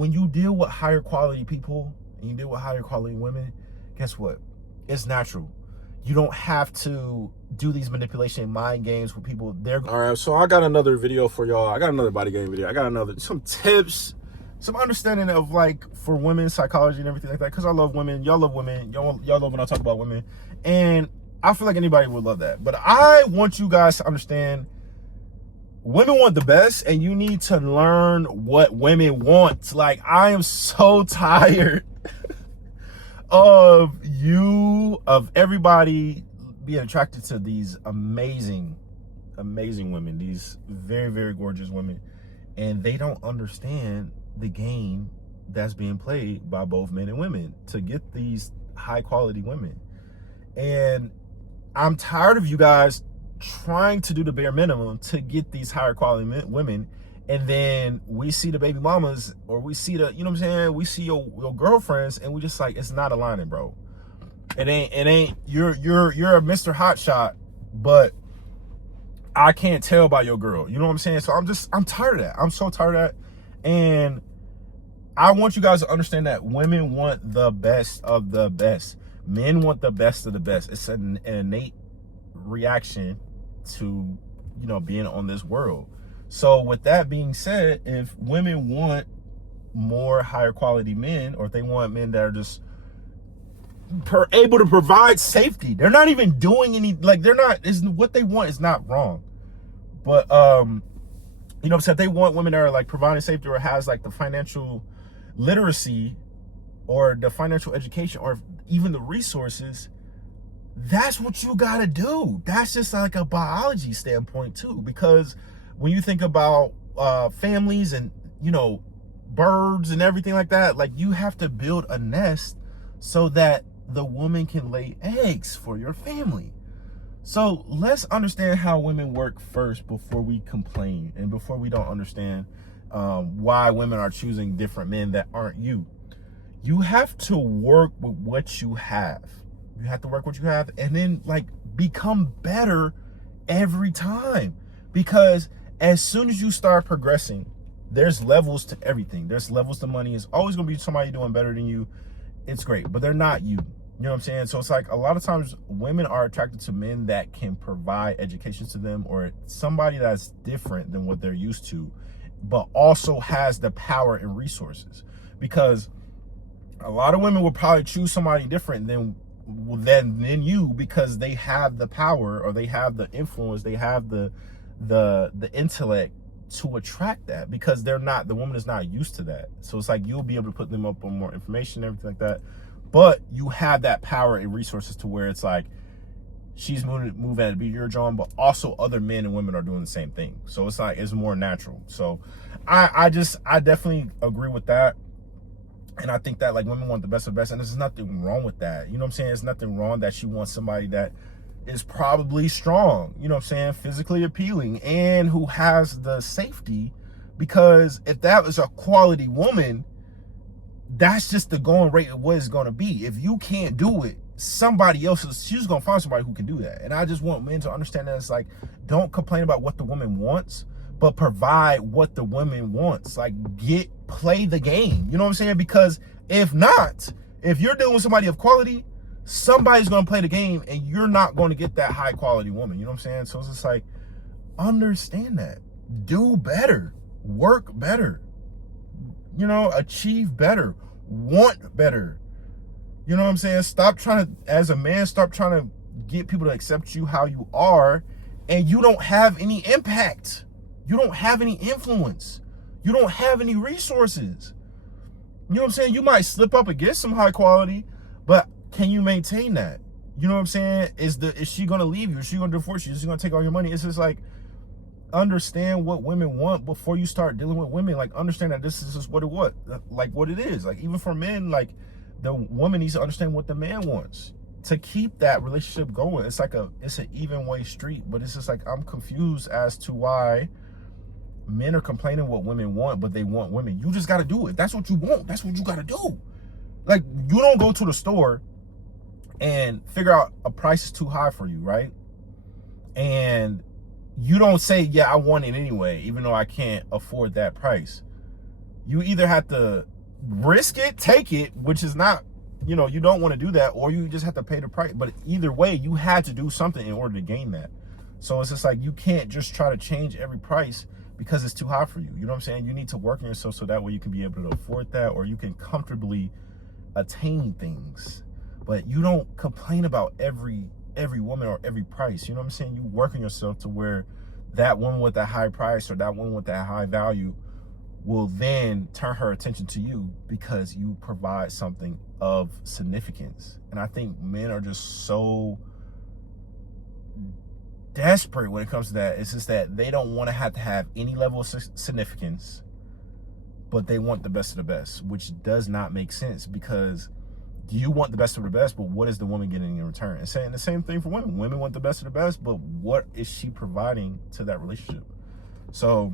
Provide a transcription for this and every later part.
when you deal with higher quality people and you deal with higher quality women, guess what? It's natural. You don't have to do these manipulation mind games with people. All right, so I got another video for y'all. I got another body game video. I got some tips, some understanding of like for women psychology and everything like that. Because I love women. Y'all love women. Y'all love when I talk about women. And I feel like anybody would love that. But I want you guys to understand women want the best, and you need to learn what women want. Like, I am so tired of everybody being attracted to these amazing women, these very, very gorgeous women, and they don't understand the game that's being played by both men and women to get these high quality women. And I'm tired of you guys trying to do the bare minimum to get these higher quality women, and then we see the baby mamas, or we see the, you know what I'm saying, we see your girlfriends, and we just like, it's not aligning, bro. It ain't you're a Mr. Hotshot, but I can't tell by your girl, you know what I'm saying? So I'm tired of that. I'm so tired of that. And I want you guys to understand that women want the best of the best. Men want the best of the best. It's an innate reaction to, you know, being on this world. So with that being said, if women want more higher quality men, or if they want men that are just able to provide safety, they're not even doing any, like, they're not, is what they want is not wrong, but you know, so if they want women that are like providing safety, or has like the financial literacy or the financial education, or even the resources, that's what you gotta do. That's just like a biology standpoint too, because when you think about families and, you know, birds and everything like that, like, you have to build a nest so that the woman can lay eggs for your family. So let's understand how women work first before we complain, and before we don't understand why women are choosing different men that aren't you. You have to work with what you have. You have to work what you have, and then like become better every time. Because as soon as you start progressing, there's levels to everything. There's levels to money. It's always gonna be somebody doing better than you. It's great, but they're not you. You know what I'm saying? So it's like, a lot of times women are attracted to men that can provide education to them, or somebody that's different than what they're used to, but also has the power and resources. Because a lot of women will probably choose somebody different than you, because they have the power, or they have the influence, they have the intellect to attract that, because the woman is not used to that. So it's like, you'll be able to put them up on more information, everything like that, but you have that power and resources to where it's like, she's moving at a beat your drum, but also other men and women are doing the same thing. So it's like, it's more natural. So I definitely agree with that. And I think that like women want the best of the best, and there's nothing wrong with that. You know what I'm saying? There's nothing wrong that she wants somebody that is probably strong, you know what I'm saying, physically appealing, and who has the safety. Because if that was a quality woman, that's just the going rate of what it's going to be. If you can't do it, somebody else she's going to find somebody who can do that. And I just want men to understand that it's like, don't complain about what the woman wants, but provide what the woman wants. Like, play the game, you know what I'm saying? Because if not, if you're dealing with somebody of quality, somebody's going to play the game, and you're not going to get that high quality woman, you know what I'm saying? So it's just like, understand that, do better, work better, you know, achieve better, want better, you know what I'm saying? Stop trying to, as a man, stop trying to get people to accept you how you are, and you don't have any impact, you don't have any influence, you don't have any resources. You know what I'm saying? You might slip up against some high quality, but can you maintain that? You know what I'm saying? Is she gonna leave you? Is she gonna divorce you? Is she gonna take all your money? It's just like, understand what women want before you start dealing with women. Like, understand that this is just what it is. Like, even for men, like, the woman needs to understand what the man wants to keep that relationship going. It's like it's an even way street, but it's just like, I'm confused as to why men are complaining what women want, but they want women. You just got to do it. That's what you want. That's what you got to do. Like, you don't go to the store and figure out a price is too high for you, right? And you don't say, yeah, I want it anyway, even though I can't afford that price. You either have to risk it, take it, which is not, you know, you don't want to do that, or you just have to pay the price. But either way, you had to do something in order to gain that. So it's just like, you can't just try to change every price because it's too high for you. You know what I'm saying? You need to work on yourself so that way you can be able to afford that, or you can comfortably attain things. But you don't complain about every woman or every price. You know what I'm saying? You work on yourself to where that woman with that high price or that woman with that high value will then turn her attention to you because you provide something of significance. And I think men are just so desperate when it comes to that. It's just that they don't want to have any level of significance, but they want the best of the best, which does not make sense, because you want the best of the best, but what is the woman getting in return? And saying the same thing for women. Women want the best of the best, but what is she providing to that relationship? So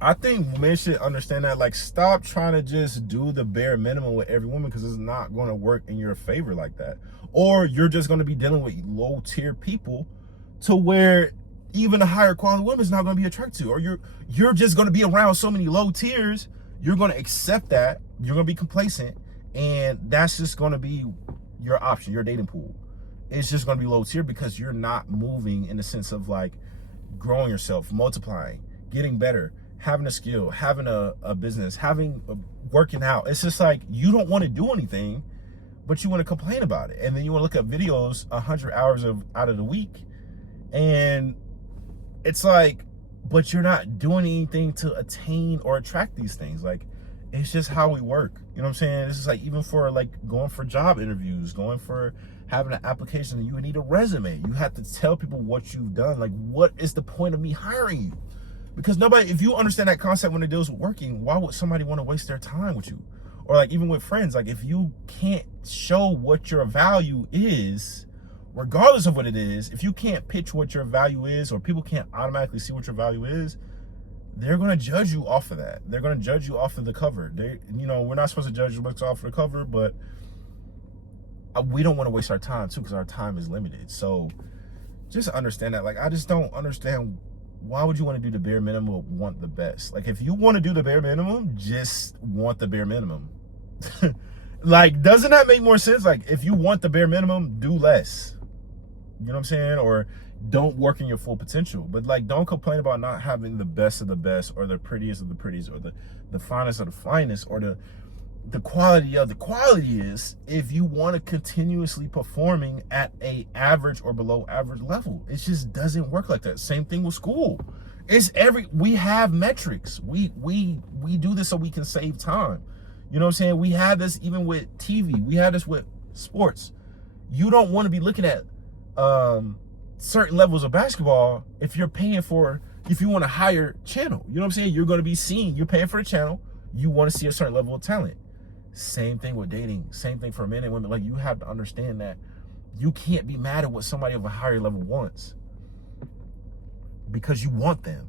I think men should understand that. Like, stop trying to just do the bare minimum with every woman, because it's not going to work in your favor like that. Or you're just going to be dealing with low tier people to where even a higher quality woman is not going to be attracted to. Or you're just going to be around so many low tiers, you're going to accept that, you're going to be complacent, and that's just going to be your option, your dating pool. It's just going to be low tier because you're not moving in the sense of like growing yourself, multiplying, getting better, having a skill, having a business, working out. It's just like, you don't want to do anything, but you want to complain about it. And then you want to look at videos 100 hours out of the week. And it's like, but you're not doing anything to attain or attract these things. Like, it's just how we work. You know what I'm saying? This is like, even for like going for job interviews, going for having an application, you need a resume. You have to tell people what you've done. Like, what is the point of me hiring you? Because nobody, if you understand that concept when it deals with working, why would somebody want to waste their time with you? Or like even with friends, like if you can't show what your value is, regardless of what it is, if you can't pitch what your value is, or people can't automatically see what your value is, they're going to judge you off of that. They're going to judge you off of the cover. You know, we're not supposed to judge books off of the cover, but we don't want to waste our time too, because our time is limited. So just understand that. Like, I just don't understand, why would you want to do the bare minimum or want the best? Like, if you want to do the bare minimum, just want the bare minimum. Like, doesn't that make more sense? Like, if you want the bare minimum, do less. You know what I'm saying? Or don't work in your full potential. But like, don't complain about not having the best of the best, or the prettiest of the prettiest, or the finest of the finest, or the quality of the quality is, if you want to continuously performing at a average or below average level. It just doesn't work like that. Same thing with school. We have metrics. We do this so we can save time. You know what I'm saying? We have this even with TV. We have this with sports. You don't want to be looking at certain levels of basketball if you want a higher channel. You know what I'm saying? You're going to be seen. You're paying for a channel. You want to see a certain level of talent. Same thing with dating. Same thing for men and women. Like, you have to understand that you can't be mad at what somebody of a higher level wants, because you want them.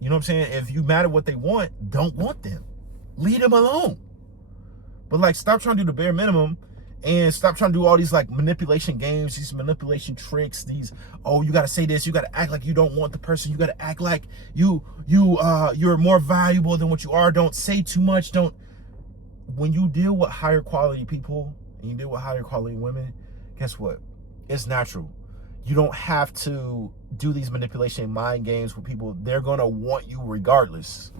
You know what I'm saying? If you mad at what they want, don't want them. Leave them alone. But like, stop trying to do the bare minimum, and stop trying to do all these like manipulation games, these manipulation tricks, these, oh, you got to say this, you got to act like you don't want the person, you got to act like you're more valuable than what you are. Don't say too much. When you deal with higher quality people and you deal with higher quality women, guess what? It's natural. You don't have to do these manipulation mind games with people. They're going to want you regardless.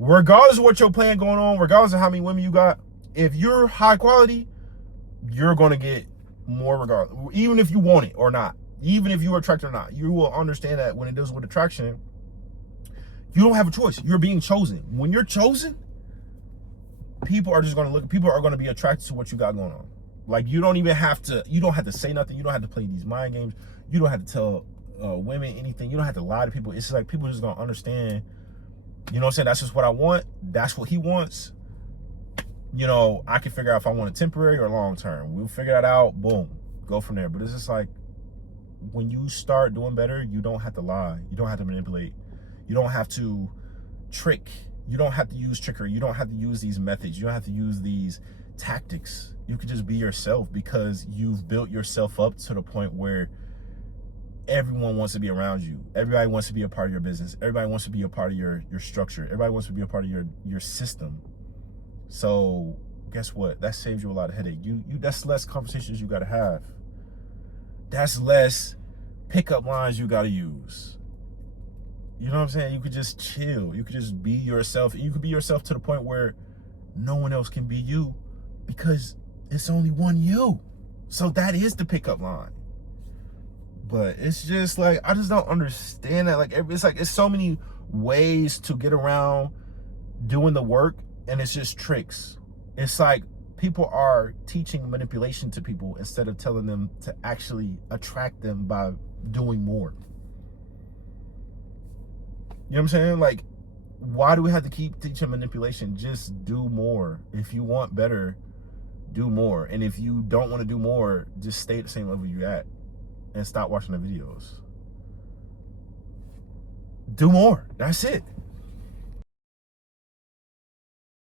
Regardless of what your plan going on, regardless of how many women you got, if you're high quality, you're going to get more regardless. Even if you want it or not, even if you're attracted or not, you will understand that when it deals with attraction, you don't have a choice. You're being chosen. When you're chosen, people are just going to look. People are going to be attracted to what you got going on. Like, you don't have to say nothing. You don't have to play these mind games. You don't have to tell women anything. You don't have to lie to people. It's just like, people are just going to understand, you know what I'm saying? That's just what I want. That's what he wants. You know, I can figure out if I want a temporary or long term. We'll figure that out. Boom. Go from there. But it's just like, when you start doing better, you don't have to lie. You don't have to manipulate. You don't have to trick. You don't have to use trickery. You don't have to use these methods. You don't have to use these tactics. You can just be yourself, because you've built yourself up to the point where everyone wants to be around you. Everybody wants to be a part of your business. Everybody wants to be a part of your structure. Everybody wants to be a part of your system. So guess what? That saves you a lot of headache. That's less conversations you got to have. That's less pickup lines you got to use. You know what I'm saying? You could just chill. You could just be yourself. You could be yourself to the point where no one else can be you, because it's only one you. So that is the pickup line. But it's just like, I just don't understand that. Like, it's so many ways to get around doing the work, and it's just tricks. It's like people are teaching manipulation to people instead of telling them to actually attract them by doing more. You know what I'm saying? Like, why do we have to keep teaching manipulation? Just do more. If you want better, do more. And if you don't want to do more, just stay at the same level you're at and stop watching the videos. Do more. That's it.